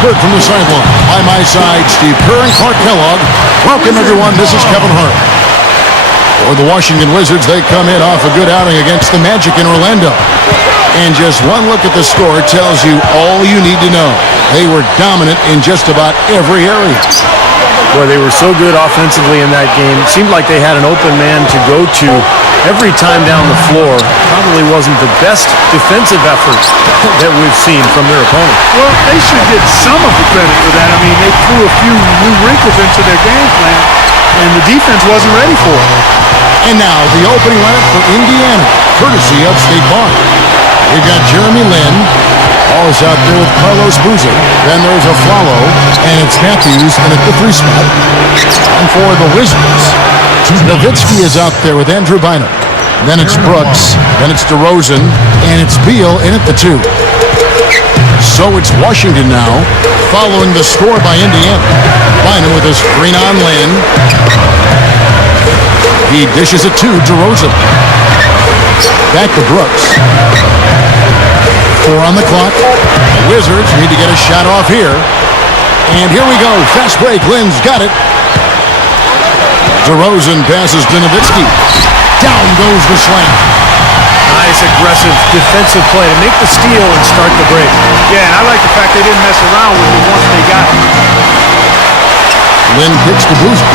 good from the sideline. By my side, Steve Kerr and Clark Kellogg. Welcome, everyone. This is Kevin Hart. For the Washington Wizards, they come in off a good outing against the Magic in Orlando. And just one look at the score tells you all you need to know. They were dominant in just about every area. Boy, they were so good offensively in that game. It seemed like they had an open man to go to every time down the floor. Probably wasn't the best defensive effort that we've seen from their opponent. Well, they should get some of the credit for that. I mean, they threw a few new wrinkles into their game plan, and the defense wasn't ready for it. And now the opening lineup for Indiana, courtesy of State Farm. We've got Jeremy Lin. Ball is out there with Carlos Boozer. Then there's a follow, and it's Matthews in at the 3 spot. And for the Wizards, Nowitzki is out there with Andrew Bynum. Then it's Brooks. Then it's DeRozan. And it's Beal in at the 2. So it's Washington now, following the score by Indiana. Bynum with his screen on Lin. He dishes it to DeRozan. Back to Brooks. 4 on the clock. The Wizards need to get a shot off here. And here we go. Fast break. Lin's got it. DeRozan passes to Nowitzki. Down goes the slam. Nice aggressive defensive play to make the steal and start the break. Yeah, and I like the fact they didn't mess around with it once they got it. Lin kicks to Boozer.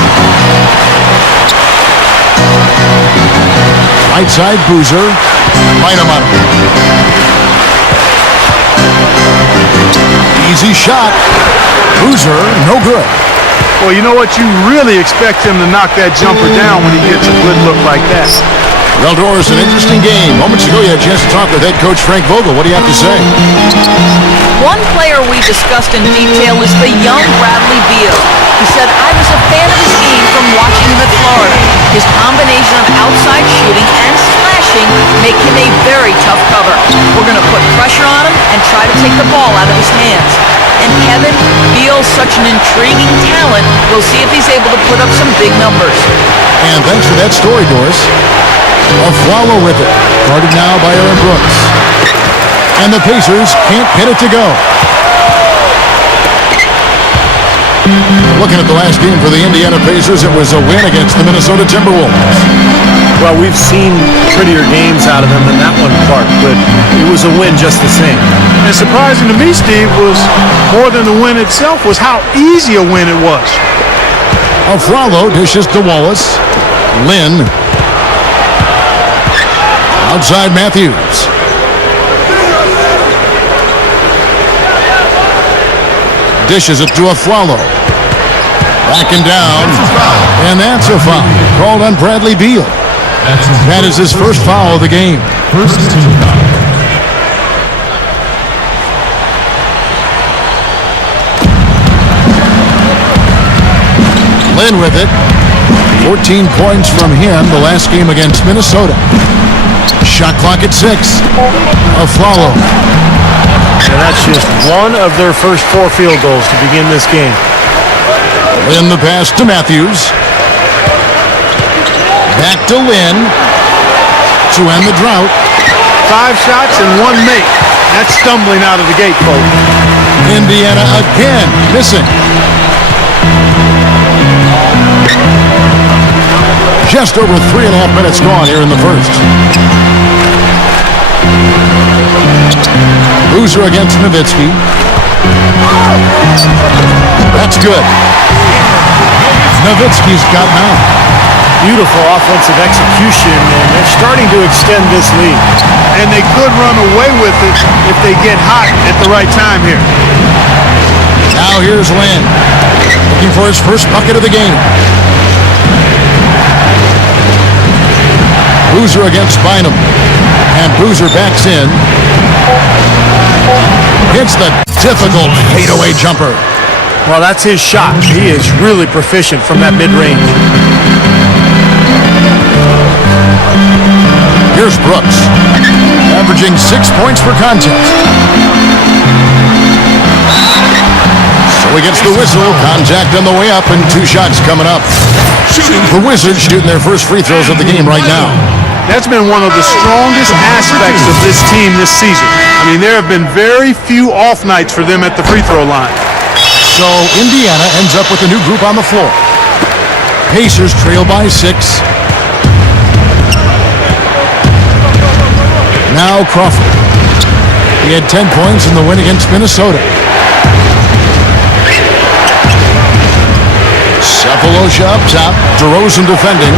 Right side, Boozer. Bynum on him. Easy shot. Boozer, no good. Well, you know what? You really expect him to knock that jumper down when he gets a good look like that. Well, Doris, an interesting game. Moments ago, you had a chance to talk with head coach Frank Vogel. What do you have to say? One player we discussed in detail is the young Bradley Beal. He said, I was a fan of his game from watching him at Florida. His combination of outside shooting and slashing make him a very tough cover. We're going to put pressure on him and try to take the ball out of his hands. And Kevin, Beal's such an intriguing talent. We'll see if he's able to put up some big numbers. And thanks for that story, Doris. Afflalo with it. Guarded now by Aaron Brooks. And the Pacers can't get it to go. Looking at the last game for the Indiana Pacers, it was a win against the Minnesota Timberwolves. Well, we've seen prettier games out of them than that one, Clark, but it was a win just the same. And surprising to me, Steve, was more than the win itself, was how easy a win it was. Afflalo dishes to Wallace. Lin. Outside Matthews. Dishes it to Afflalo. Backing down. And that's a foul called on Bradley Beal. That is his first foul of the game. First team foul. Lin with it. 14 points from him the last game against Minnesota. Shot clock at 6. Afflalo. And that's just one of their first 4 field goals to begin this game. Lin the pass to Matthews. Back to Lin to end the drought. 5 shots and 1 make. That's stumbling out of the gate, folks. Indiana again missing. Just over 3.5 minutes gone here in the first. Boozer against Nowitzki. That's good. Nowitzki's got 9. Beautiful offensive execution, and they're starting to extend this lead. And they could run away with it if they get hot at the right time here. Now here's Lin, looking for his first bucket of the game. Boozer against Bynum, and Boozer backs in. Hits the difficult fadeaway jumper. Well, that's his shot. He is really proficient from that mid-range. Here's Brooks, averaging 6 points per contest. So he gets the whistle. Contact on the way up, and 2 shots coming up. The Wizards shooting their first free throws of the game right now. That's been one of the strongest aspects of this team this season. I mean, there have been very few off nights for them at the free throw line. So Indiana ends up with a new group on the floor. Pacers trail by 6. Now Crawford. He had 10 points in the win against Minnesota. Sefolosha up top. DeRozan defending.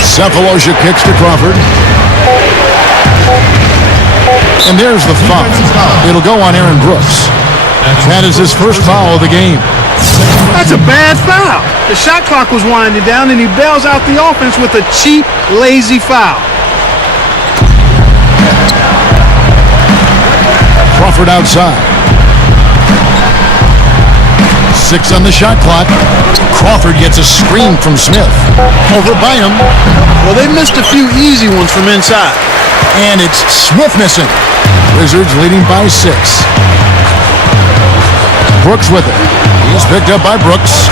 Sefolosha kicks to Crawford. And there's the foul. It'll go on Aaron Brooks. That is his first foul of the game. That's a bad foul. The shot clock was winding down, and he bails out the offense with a cheap, lazy foul. Crawford outside. 6 on the shot clock. Crawford gets a screen from Smith. Over Bynum. Well, they missed a few easy ones from inside. And it's Smith missing. Wizards leading by 6. Brooks with it. He's picked up by Brooks.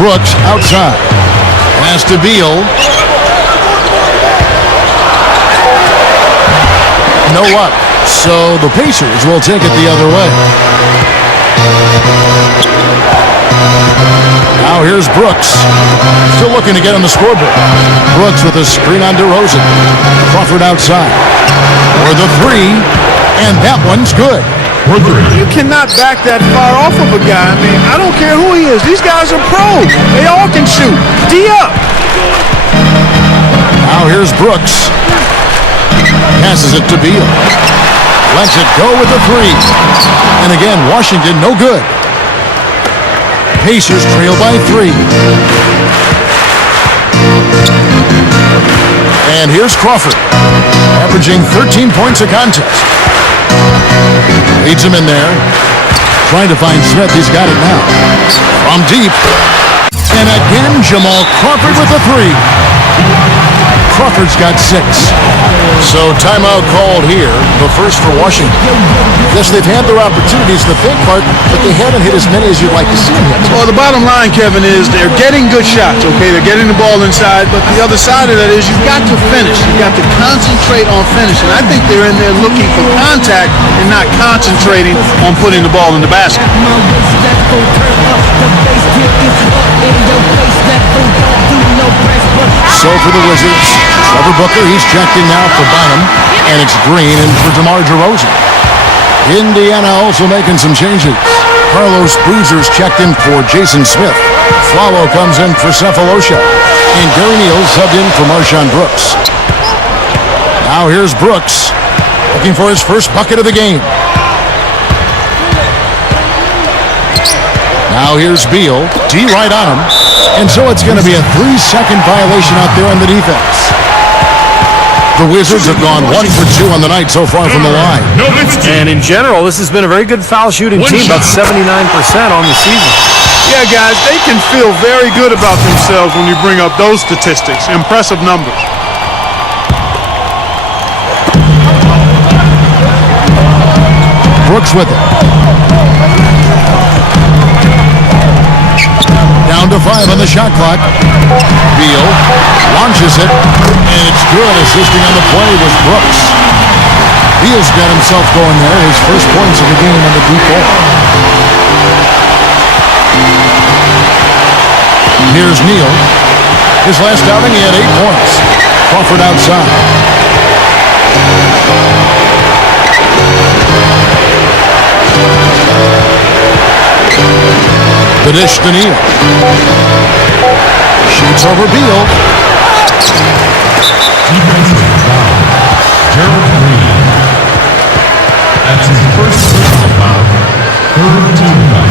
Brooks outside. Pass to Beal. No up. So the Pacers will take it the other way. Now here's Brooks. Still looking to get on the scoreboard. Brooks with a screen on DeRozan. Crawford outside. For the 3. And that one's good. You cannot back that far off of a guy. I mean, I don't care who he is. These guys are pros. They all can shoot. D up. Now here's Brooks. Passes it to Beal. Lets it go with the 3. And again, Washington no good. Pacers trail by 3. And here's Crawford, averaging 13 points a contest. Leads him in there. Trying to find Smith. He's got it now. From deep. And again, Jamal Crawford with the 3. Crawford's got 6. So timeout called here, the first for Washington. Yes, they've had their opportunities in the big part, but they haven't hit as many as you'd like to see them hit. Well, the bottom line, Kevin, is they're getting good shots, okay? They're getting the ball inside, but the other side of that is you've got to finish. You've got to concentrate on finishing. I think they're in there looking for contact and not concentrating on putting the ball in the basket. So for the Wizards, Trevor Booker, he's checked in now for Bynum, and it's Green in for DeMar DeRozan. Indiana also making some changes. Carlos Boozer's checked in for Jason Smith. Flalo comes in for Sefolosha, and Gary Neal subbed in for Marshawn Brooks. Now here's Brooks, looking for his first bucket of the game. Now here's Beal, D right on him, and so it's going to be a 3-second violation out there on the defense. The Wizards have gone 1 for 2 on the night so far from the line. And in general, this has been a very good foul shooting team, about 79% on the season. Yeah, guys, they can feel very good about themselves when you bring up those statistics. Impressive numbers. Brooks with it. Down to 5 on the shot clock. Beal launches it, and it's good. Assisting on the play was Brooks. Beal's got himself going there. His first points of the game on the deep ball. Here's Neal. His last outing, he had 8 points. Crawford outside. The dish to Neal. Shoots over Beal. Defensive foul. Gerald Green. That's his first personal foul. Third team foul.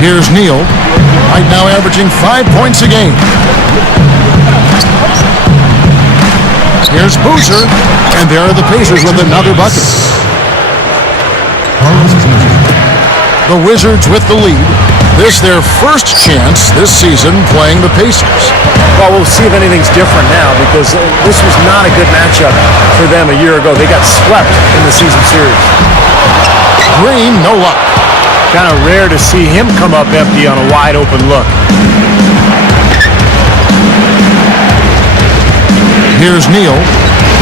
Here's Neal. Right now averaging 5 points a game. Here's Boozer, and there are the Pacers with another bucket. The Wizards with the lead. This their first chance this season playing the Pacers. Well, we'll see if anything's different now, because this was not a good matchup for them a year ago. They got swept in the season series. Green, no luck. Kind of rare to see him come up empty on a wide open look. Here's Neal.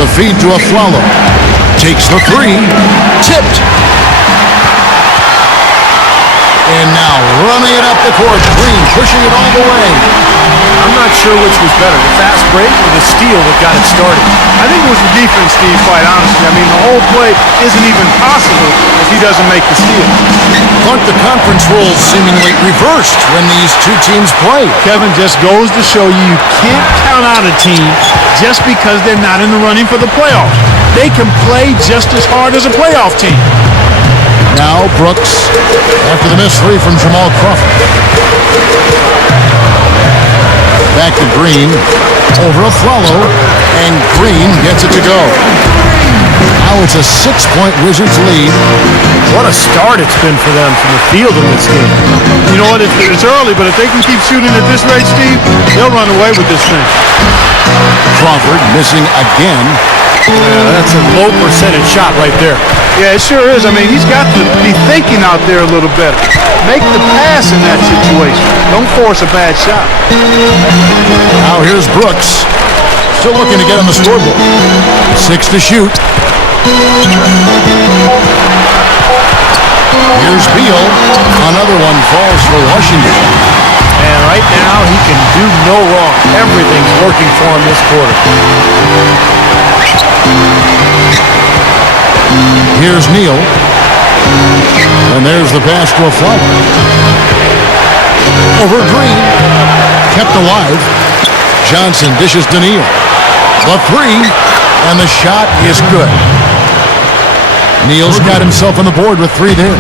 The feed to Aflalo. Takes the three. Tipped. And now running it up the court. Green pushing it all the way. I'm not sure which was better, the fast break or the steal that got it started. I think it was the defense, Steve, quite honestly. I mean, the whole play isn't even possible if he doesn't make the steal. Clark, the conference rules seemingly reversed when these two teams play. Kevin, just goes to show you can't count out a team just because they're not in the running for the playoffs. They can play just as hard as a playoff team. Now Brooks after the missed three from Jamal Crawford. Back to Green, over Aflalo, and Green gets it to go. Now it's a 6-point Wizards lead. What a start it's been for them from the field in this game. You know what, it's early, but if they can keep shooting at this rate, Steve, they'll run away with this thing. Crawford missing again. Yeah, that's a low percentage shot right there. Yeah, it sure is. I mean, he's got to be thinking out there a little better. Make the pass in that situation. Don't force a bad shot. Now here's Brooks. Still looking to get on the scoreboard. 6 to shoot. Here's Beal. Another one falls for Washington. And right now, he can do no wrong. Everything's working for him this quarter. Here's Neal. And there's the pass to Aflalo. Over Green. Kept alive. Johnson dishes to Neal. The three. And the shot is good. Neal's got himself on the board with 3 there.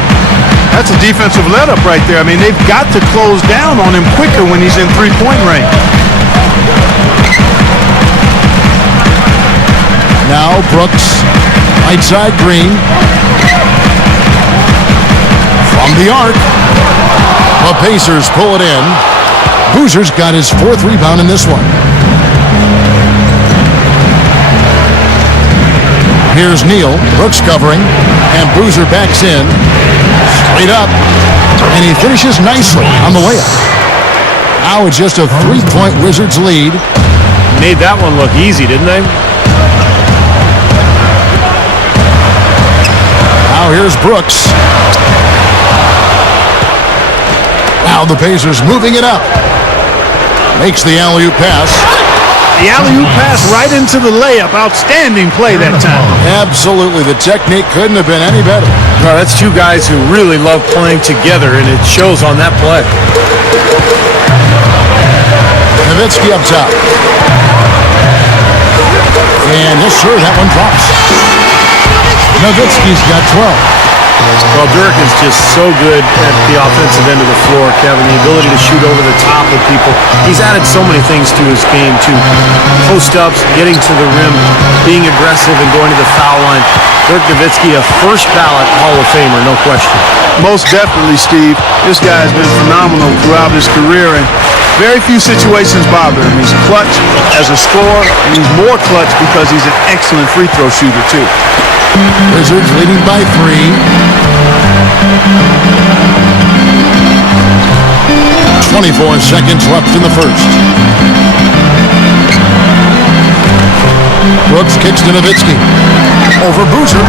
That's a defensive let-up right there. I mean, they've got to close down on him quicker when he's in three-point range. Now Brooks. Right side Green. From the arc. The Pacers pull it in. Boozer's got his 4th rebound in this one. Here's Neal. Brooks covering. And Boozer backs in. Straight up. And he finishes nicely on the layup. Now it's just a 3-point Wizards lead. Made that one look easy, didn't they? Now here's Brooks. Now the Pacers moving it up. Makes the alley-oop pass. The alley-oop pass right into the layup. Outstanding play that time. Absolutely. The technique couldn't have been any better. No, that's two guys who really love playing together, and it shows on that play. Nowitzki up top. And yes, sir, that one drops. Nowitzki's got 12. Well, Dirk is just so good at the offensive end of the floor, Kevin. The ability to shoot over the top of people. He's added so many things to his game, too. Post-ups, getting to the rim, being aggressive, and going to the foul line. Dirk Nowitzki, a first-ballot Hall of Famer, no question. Most definitely, Steve. This guy has been phenomenal throughout his career, and very few situations bother him. He's clutch as a scorer, and he's more clutch because he's an excellent free throw shooter, too. Wizards leading by 3. 24 seconds left in the first. Brooks kicks to Nowitzki. Over Boozer.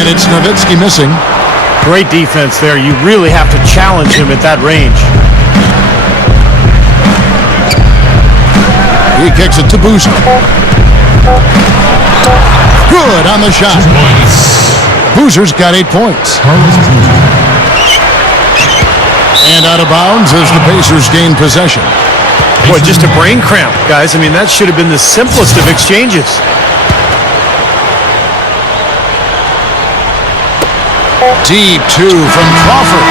And it's Nowitzki missing. Great defense there. You really have to challenge him at that range. He kicks it to Boozer. Good on the shot. Boozer's got 8 points. And out of bounds as the Pacers gain possession. Boy, just a brain cramp, guys. I mean, that should have been the simplest of exchanges. Deep 2 from Crawford.